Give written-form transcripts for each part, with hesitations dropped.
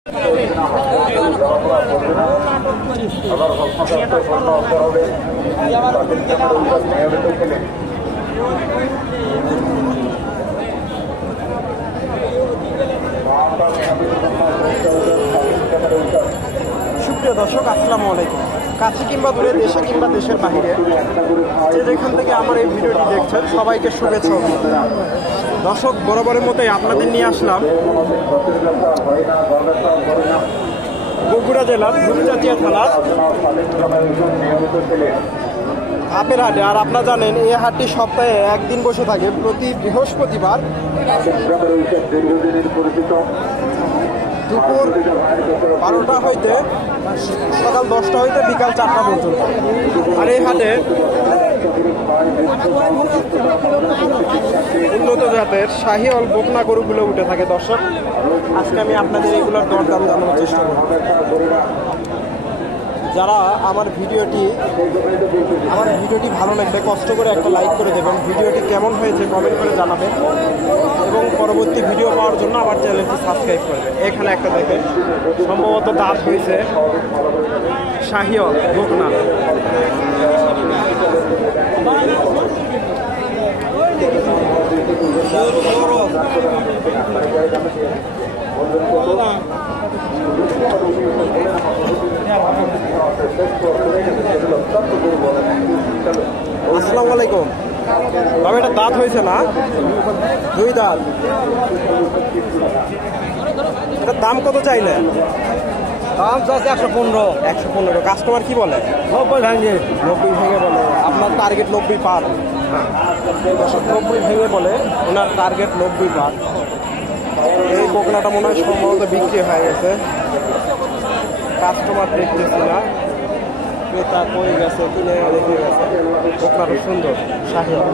সুপ্রিয় দর্শক, আসসালামু আলাইকুম। কাছে কিংবা দূরে, দেশে কিংবা দেশের বাহিরে, যে যেখান থেকে আমার এই ভিডিওটি দেখছেন সবাইকে শুভেচ্ছা। দর্শক, বরাবরের মতোই আপনাদের নিয়ে আসলাম বগুড়া জেলার ধুলিয়াচিয়া থানার আপেল হাটে। আর আপনারা জানেন এই হাটটি সপ্তাহে একদিন বসে থাকে, প্রতি বৃহস্পতিবার দুপুর 12টা হইতে সকাল 10টা হইতে বিকাল 4টা পর্যন্ত। আর এই হাটে উন্নত জাতের শাহিওয়াল বকনা গরুগুলো উঠে থাকে। দর্শক, আজকে আমি আপনাদের এগুলোর দরদাম জানানোর চেষ্টা করব। যারা আমার ভিডিওটি ভালো লাগবে কষ্ট করে একটা লাইক করে দেবেন। ভিডিওটি কেমন হয়েছে কমেন্ট করে জানাবেন এবং পরবর্তী ভিডিও পাওয়ার জন্য আমার চ্যানেলটি সাবস্ক্রাইব করবেন। এখানে একটা দেখেন, সম্ভবত দাঁত হয়েছে শাহিওয়াল বকনা। আসসালামু আলাইকুম। তবে এটা দাঁত হয়েছে না? 2 দাঁত। এটার দাম কত চাইলে? দাম চাচ্ছে 115। কাস্টমার কি বলে? 90 ভেঙে বলে। আপনার টার্গেট 90 পার। 90 ভেঙে বলে, ওনার টার্গেট 90 পার। এই বকনাটা মনে হয় সম্ভবত বিক্রি হয়ে গেছে। কাস্টমার দেখতেছি না, ক্রেতা কই গেছে, কিনে রেখে গেছে। বকনাটা সুন্দর শাহিওয়াল।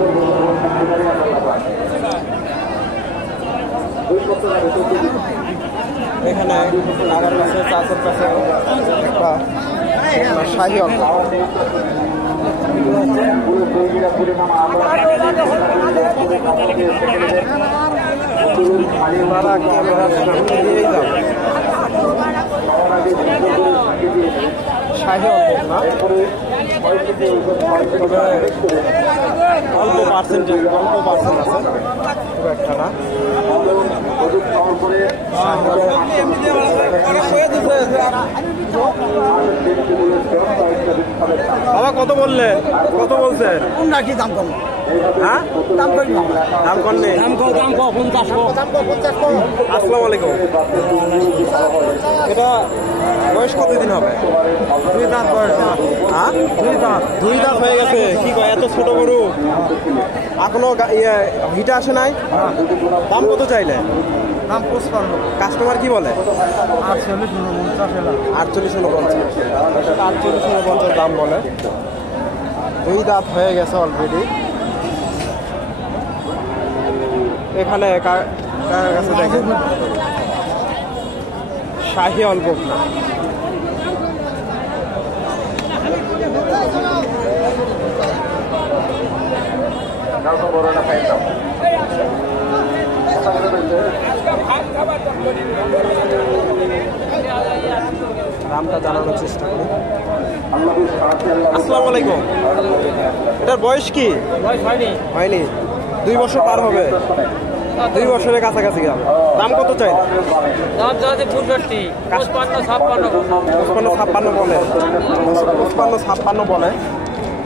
এখানে আমার কাছে চাষের কাছে একটা শাহিওয়াল। তারা ক্যামেরার সামনে দিয়েই যাবে। শাহিওয়াল বকনা, তবে অল্প পার্সেন্ট আছে, খুব একটা না। বাবা কত বললে? কত বলছেন? কি দাম কম? হ্যাঁ, দাম কম, দাম কম নেই। আসসালামু আলাইকুম। এটা বয়স কতদিন হবে? 2 দাঁত বয়স। হ্যাঁ, 2 দাঁত হয়ে গেছে। কি কয়, এত ছোট গরু এখনো হিটে আসে নাই? দাম কত চাইলে? দাম 55। কাস্টমার কি বলে? 48-49 দাম বলে। 2 দাঁত হয়ে গেছে অলরেডি। এখানে কার কাছে দেখেন শাহিওয়াল বকনা। দামটা জানানোর চেষ্টা করি। আসসালামু আলাইকুম। এটার বয়স কি? হয়নি। 2 বছর পার হবে। 2 বছরের কাছাকাছি যাবে। দাম কত চাই? দাম চাচ্ছে 65, 55 বলে। 55 বলে।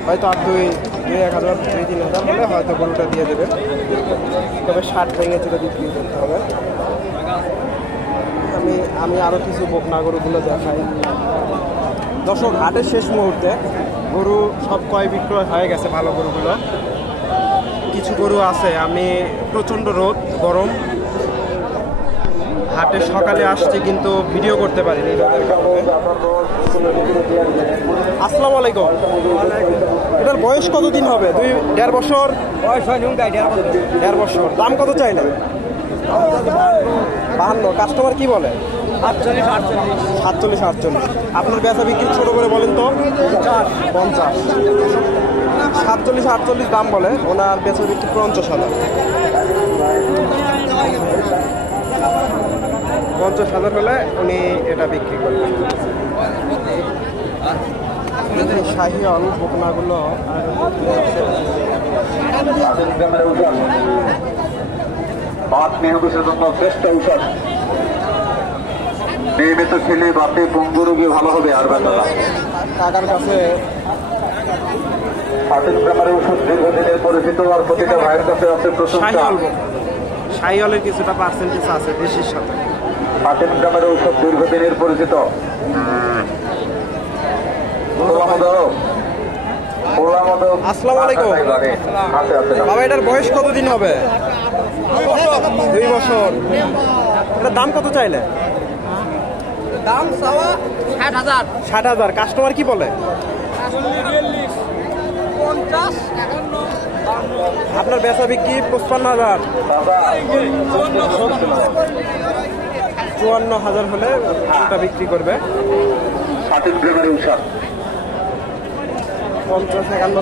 হয়তো আর 2-1,000 2-3,000 বলে হয়তো গরুটা দিয়ে দেবে। তবে 60 ভেঙে চলে বিক্রি করতে হবে। আমি আরও কিছু বকনা গরুগুলো দেখাই। দর্শক, হাটের শেষ মুহূর্তে গরু সব ক্রয় বিক্রয় হয়ে গেছে। ভালো গরুগুলো কিছু গরু আছে। আমি প্রচণ্ড রোদ গরম, হাটে সকালে আসছি কিন্তু ভিডিও করতে পারিনি রোদের কারণে। আসসালামু আলাইকুম। এটার বয়স কতদিন হবে? 1.5 বছর বয়স হয়। 1.5 বছর। দাম কত চাইলে? 52। কাস্টমার কি বলে? 47-48। আপনার বেচা বিক্রি ছোট করে বলেন তো? 50। 47-48 দাম বলে। ওনার বেচা বিক্রি 50,000। 50,000 হলে উনি এটা বিক্রি করবেন। এই শাহিওয়াল বকনাগুলো শ্রেষ্ঠ ঔষধ নিয়মিত খেলে বাপে পঙ্গু রোগী ভালো হবে। আর বেতলা কাকার কাছে হাতের গ্রামের ওষুধ দীর্ঘদিনের পরিচিত আর প্রতিটা ভাইয়ের কাছে আছে প্রশংসা। শাহিওয়ালের কিছুটা পার্সেন্টেজ আছে দেশির সাথে। হাতের গ্রামের ওষুধ দীর্ঘদিনের পরিচিত। আসসালামু আলাইকুম বাবা, এটার বয়স কতদিন হবে? 2 বছর। এটার দাম কত চাইলে? দাম 60,000। 60,000। কাস্টমার কি বলে? 50, 51। আপনার বেচা বিক্রি 55,000। 54,000 হলে এটা বিক্রি করবে। 50-51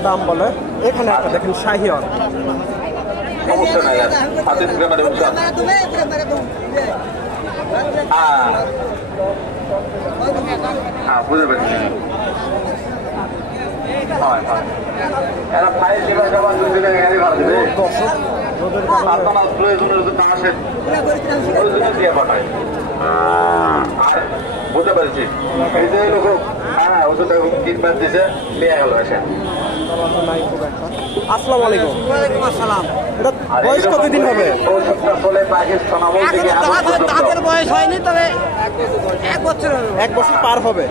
দাম বলে। এখানে একটা দেখেন শাহিওয়াল। সমস্যা নাই আর 35 গ্রামের ঔষধ। হ্যাঁ বুঝতে পেরেছি। এরা ফাইল সেবা সেবা 2 দিনের গাড়ি ভাড়া দেবে। দর্শক রোদের কারণে আপনার প্রয়োজনের যদি না আসেন ওই জন্য দিয়ে পাঠায়। আর বুঝতে পারছি এই যে লোক হ্যাঁ ওষুধ কিনবার দিছে নিয়ে গেল এসে। নাই খুব একটা। আসসালামু আলাইকুম। ওয়ালাইকুম আসসালাম। এটা বয়স কতদিন হবে? ওষুধটা চলে পাকিস্তান আমল থেকে এখন পর্যন্ত। দাঁতের বয়স হয়নি, তবে 1 বছর হবে। 1 বছর পার হবে।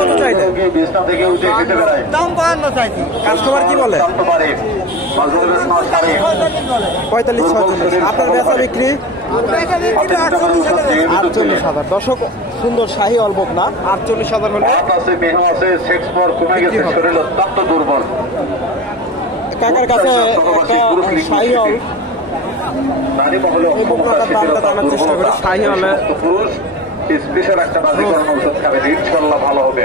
কত চাইলে? রোগী বিছনা থেকে উঠে খেতে বেড়ায়। দাম 52 চাইছি। কাস্টমার কি বলে? জানতে পারে মাজুরের মাস সারে 45-46। আপনার বেচা বিক্রি 48,000। দর্শক সুন্দর শাহিওয়াল বকনা 48,000 হলে আছে মেহ আছে সেক্স পর কমে গেছে, শরীর অত্যন্ত দুর্বল। কাকার কাছে একটা শাহিওয়াল এই বকনাটার দামটা জানার চেষ্টা করি। শাহিওয়ালে পুরুষ স্পেশাল একটা বাজিকরণ ঔষধ খাবে, ইনশাল্লাহ ভালো হবে।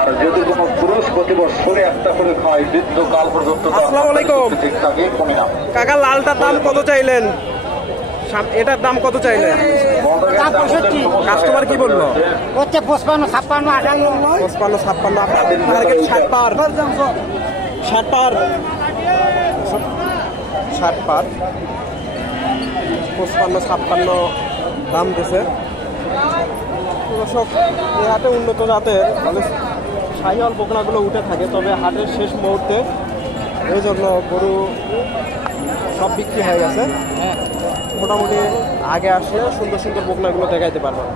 আর যদি কোনো পুরুষ প্রতি বছরে একটা করে খায় বৃদ্ধ কাল পর্যন্ত আসসালামু আলাইকুম। ঠিক থাকে কমে না। কাকা লালটার দাম কত চাইলেন? এটার দাম কত চাইলেন? কাস্টমার কি বললো? হচ্ছে 55, 56, 58। 55-56। আপনাদের টার্গেট 60 পার। 60 পার। 60 পার। 55-56 দাম দিছে। দর্শক এই হাটে উন্নত জাতের মানে শাহিওয়াল বকনাগুলো উঠে থাকে, তবে হাটের শেষ মুহূর্তে এই জন্য গরু সব বিক্রি হয়ে গেছে। মোটামুটি আগে আসলে সুন্দর সুন্দর বকনাগুলো দেখাইতে পারতাম।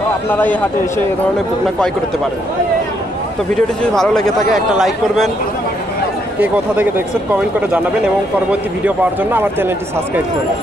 তো আপনারা এই হাটে এসে এ ধরনের বকনা ক্রয় করতে পারেন। তো ভিডিওটি যদি ভালো লেগে থাকে একটা লাইক করবেন, কে কোথা থেকে দেখছেন কমেন্ট করে জানাবেন এবং পরবর্তী ভিডিও পাওয়ার জন্য আমার চ্যানেলটি সাবস্ক্রাইব করবেন।